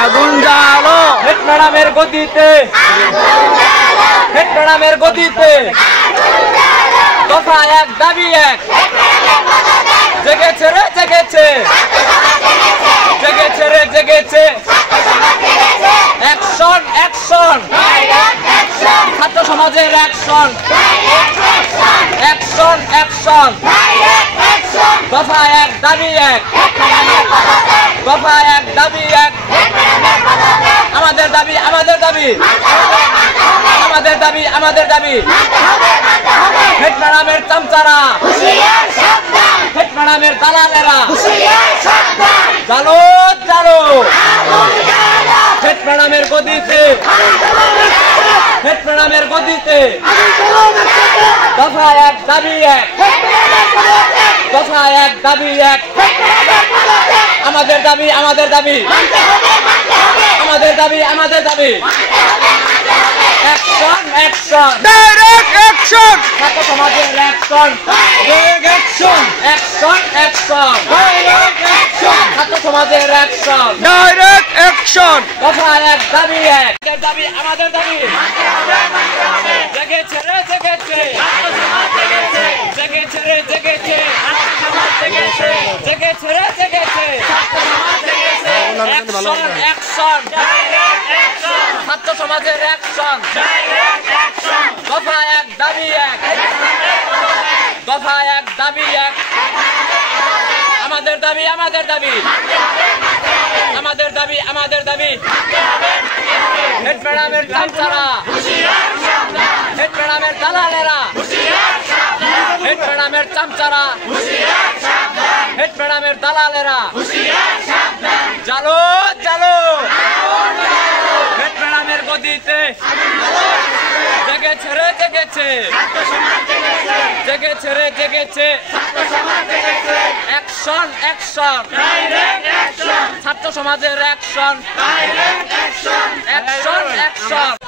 আগুন জ্বালো হেড ম্যাডামের গতিতে, হেড ম্যাডামের গতিতে, দফা এক দাবি এক, জেগেছে রে জেগেছে, জেগেছে রে জেগেছে, অ্যাকশন অ্যাকশন, ছাত্র সমাজের অ্যাকশন, অ্যাকশন অ্যাকশন, দফা এক দাবি এক, দফা এক দাবি এক, আমাদের দাবি আমাদের দাবি, আমাদের দাবি আমাদের দাবি, হেড ম্যাডামের চামচারা, হেড ম্যাডামের দালালেরা, চালো চালো, হেড ম্যাডামের গদিতে, হেড ম্যাডামের গদিতে, দফা এক দাবি এক, দফা এক দাবি এক, আমাদের দাবি আমাদের দাবি, আমাদের দাবি আমাদের দাবি, অ্যাকশন অ্যাকশন, ডাইরেক্ট অ্যাকশন, ছাত্র সমাজের action, direct action, action action, direct action, ছাত্র সমাজের অ্যাকশন, ডাইরেক্ট অ্যাকশন, দফা এক দাবি এক, আমাদের দাবি আমাদের দাবি, জেগেছে রে জেগেছে, জেগেছে রে জেগেছে, জেগেছে রে জেগেছে, অ্যাকশন অ্যাকশন, ছাত্র সমাজের অ্যাকশন, দফা এক দাবি এক, দফা এক দাবি এক, আমাদের দাবি আমাদের দাবি, আমাদের দাবি আমাদের দাবি, হেড ম্যাডামের চামচারা, হেড ম্যাডামের দালালেরা, হেড ম্যাডামের চামচারা, হেড ম্যাডামের দালালেরা, চালো চালো, হেড ম্যাডামের গদিতে, জেগেছে রে জেগেছে, জেগেছে রে জেগেছে, অ্যাকশন অ্যাকশন, ছাত্র সমাজের অ্যাকশন, অ্যাকশন অ্যাকশন।